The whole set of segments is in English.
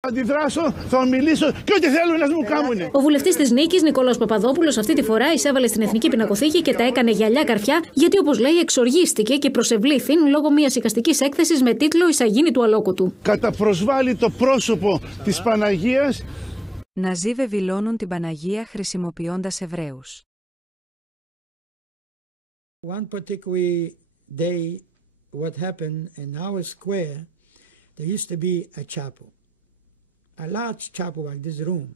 Αντιδράσω, θα μιλήσω και ό,τι θέλουν να μου κάνουν. Ο βουλευτής της Νίκης, Νικόλαος Παπαδόπουλος, αυτή τη φορά εισέβαλε στην Εθνική Πινακοθήκη και τα έκανε γυαλιά καρφιά, γιατί όπως λέει εξοργίστηκε και προσευλήθην λόγω μιας εικαστικής έκθεσης με τίτλο «Η σαγίνη του αλόκοτου». Καταπροσβάλλει το πρόσωπο της Παναγίας. Ναζί βεβηλώνουν την Παναγία χρησιμοποιώντας Εβραίους. One particular day, what happened in our square, there used to be a chapel, a large chapel like this room,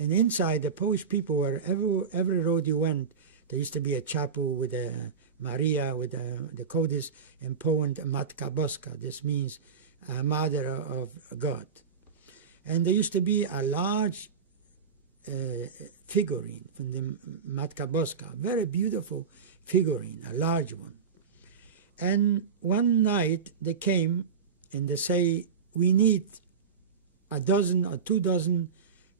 and inside the Polish people were every road you went, there used to be a chapel with a Maria, with the code is in Poland Matka Boska. This means Mother of God, and there used to be a large figurine from the Matka Boska, very beautiful figurine, a large one. And one night they came and they say, we need a dozen or 2 dozen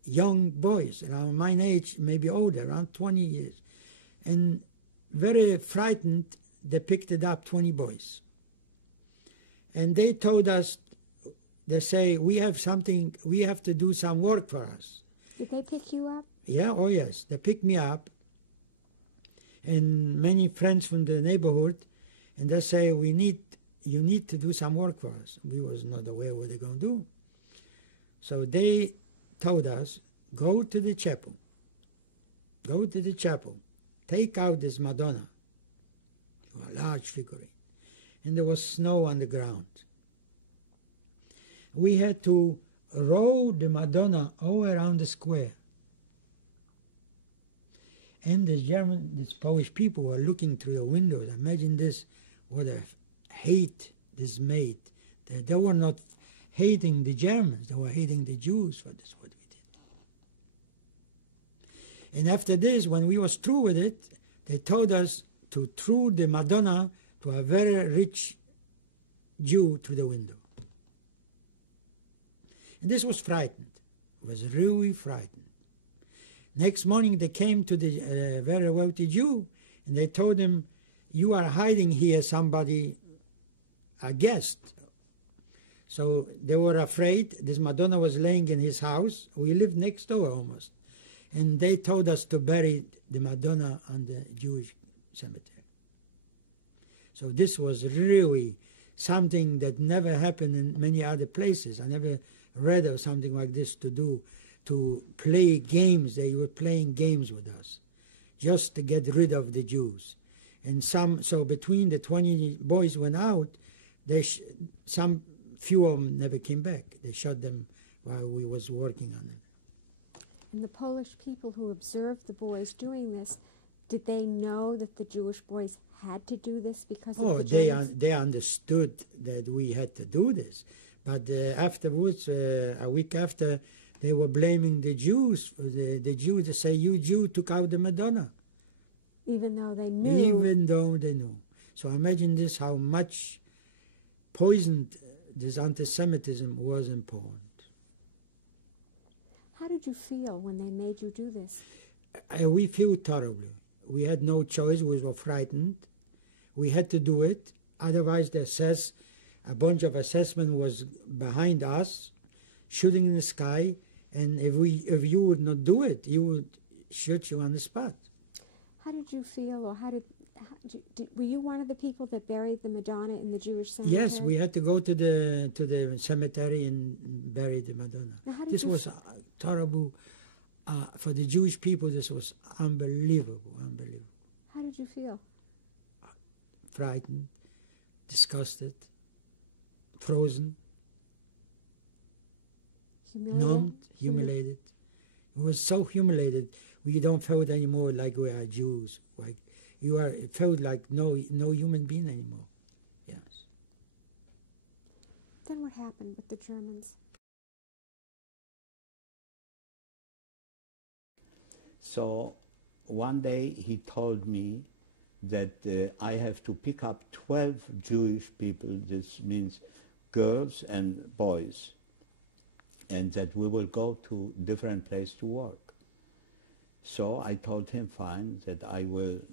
young boys around my age, maybe older, around 20 years. And very frightened, they picked it up, 20 boys. And they told us, they say, we have something, we have to do some work for us. Did they pick you up? Yeah, oh yes, they picked me up. And many friends from the neighborhood, and they say, you need to do some work for us. We was not aware what they're going to do. So they told us, go to the chapel, take out this Madonna, a large figurine, and there was snow on the ground. We had to roll the Madonna all around the square. And these Polish people were looking through the windows. Imagine this, what a hate this made. They were not hating the Germans, they were hating the Jews for this, what we did. And after this, when we was through with it, they told us to throw the Madonna to a very rich Jew through the window. And this was frightened, was really frightened. Next morning they came to the very wealthy Jew and they told him, you are hiding here somebody, a guest. So they were afraid. This Madonna was laying in his house. We lived next door almost. And they told us to bury the Madonna on the Jewish cemetery. So this was really something that never happened in many other places. I never read of something like this to play games. They were playing games with us just to get rid of the Jews. And so between the 20 boys went out, some few of them never came back. They shot them while we was working on it. And the Polish people who observed the boys doing this, did they know that the Jewish boys had to do this because of the Germans? They understood that we had to do this. But afterwards, a week after, they were blaming the Jews. The Jews, they say, you Jew took out the Madonna. Even though they knew. Even though they knew. So imagine this, how much poisoned this anti-Semitism was in Poland. How did you feel when they made you do this? We feel terribly. We had no choice. We were frightened. We had to do it. Otherwise, a bunch of assessment was behind us, shooting in the sky. And if you would not do it, you would shoot you on the spot. How did you feel, or were you one of the people that buried the Madonna in the Jewish cemetery? Yes, we had to go to the cemetery and bury the Madonna. This was terrible for the Jewish people. This was unbelievable. How did you feel? Frightened, disgusted, frozen. Numbed, humiliated. We were so humiliated. We don't feel anymore like we are Jews. Like it felt like no human being anymore. Yes. Then what happened with the Germans? So one day he told me that I have to pick up 12 Jewish people. This means girls and boys. And that we will go to different place to work. So I told him, fine, that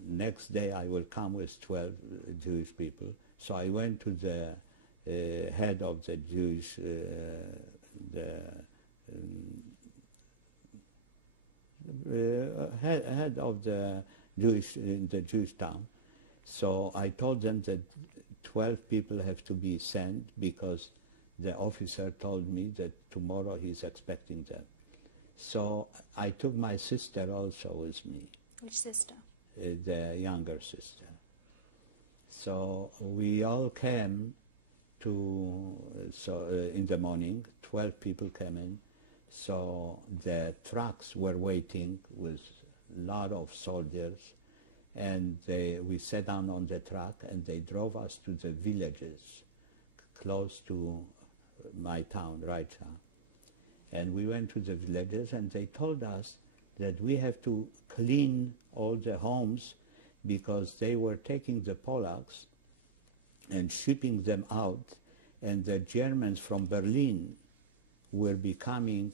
next day I will come with 12 Jewish people. So I went to the head of the Jewish, the head of the Jewish town. So I told them that 12 people have to be sent because the officer told me that tomorrow he's expecting them. So I took my sister also with me. Which sister? The younger sister. So we all came in the morning, 12 people came in. So the trucks were waiting with a lot of soldiers, and we sat down on the truck and they drove us to the villages close to my town, Raicha. And we went to the villages and they told us that we have to clean all the homes because they were taking the Polacks and shipping them out, and the Germans from Berlin will be coming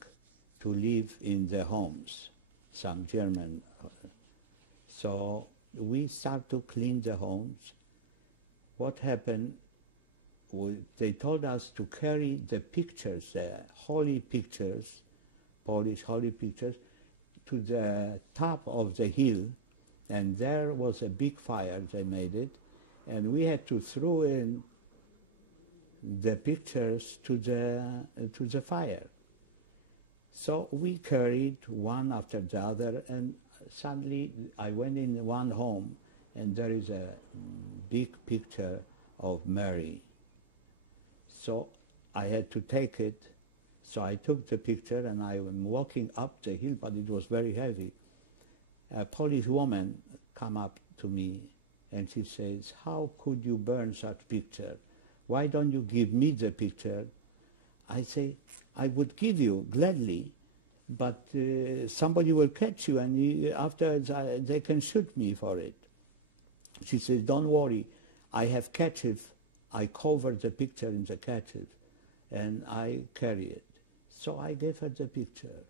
to live in the homes, some German. So we start to clean the homes. What happened, they told us to carry the pictures, the holy pictures, Polish holy pictures, to the top of the hill, and there was a big fire, they made it, and we had to throw in the pictures to the fire. So we carried one after the other, and suddenly I went in one home, and there is a big picture of Mary. So I had to take it. So I took the picture, and I was walking up the hill, but it was very heavy. A Polish woman came up to me, and she says, "How could you burn such picture? Why don't you give me the picture?" I say, "I would give you gladly, but somebody will catch you, and afterwards they can shoot me for it." She says, "Don't worry, I have kerchief. I cover the picture in the kerchief, and I carry it." So I gave her the picture.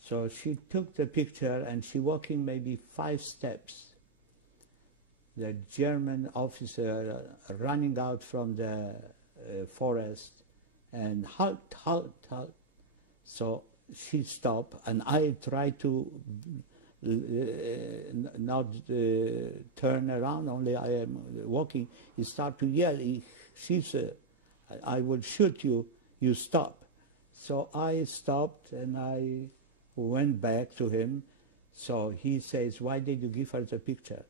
So she took the picture, and she walking maybe 5 steps. The German officer running out from the forest, and halt, halt, halt. So she stopped, and I tried to not turn around, only I am walking. He started to yell, she said, "I will shoot you, you stop." So I stopped, and I went back to him. So he says, "Why did you give her the picture?"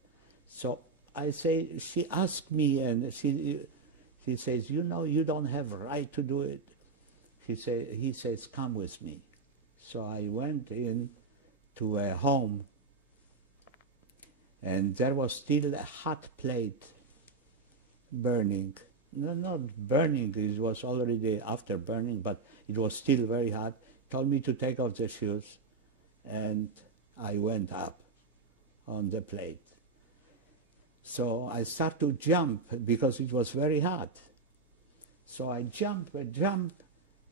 So I say, "She asked me," and she says, "You know, you don't have a right to do it." He says, "Come with me." So I went in to a home, and there was still a hot plate burning. No, not burning, it was already after burning, but it was still very hot. Told me to take off the shoes, and I went up on the plate. So I started to jump because it was very hot. So I jumped,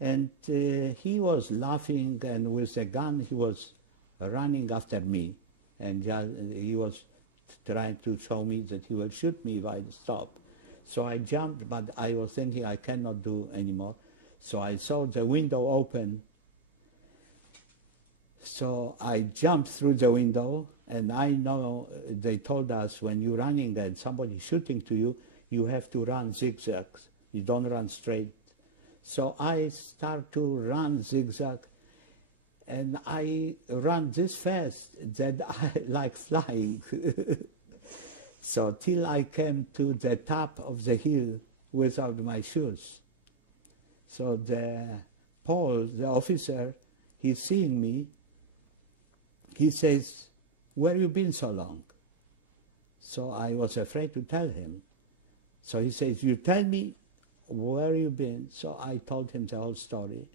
and he was laughing, and with a gun he was running after me, and he was trying to show me that he will shoot me if I stop. So I jumped, but I was thinking I cannot do anymore. So I saw the window open. So I jumped through the window, and I know they told us when you're running and somebody's shooting to you, you have to run zigzags. You don't run straight. So I start to run zigzag, and I run this fast that I like flying. So till I came to the top of the hill without my shoes. So the Paul, the officer, he's seeing me. He says, "Where you been so long?" So I was afraid to tell him. So he says, "You tell me where you been." So I told him the whole story.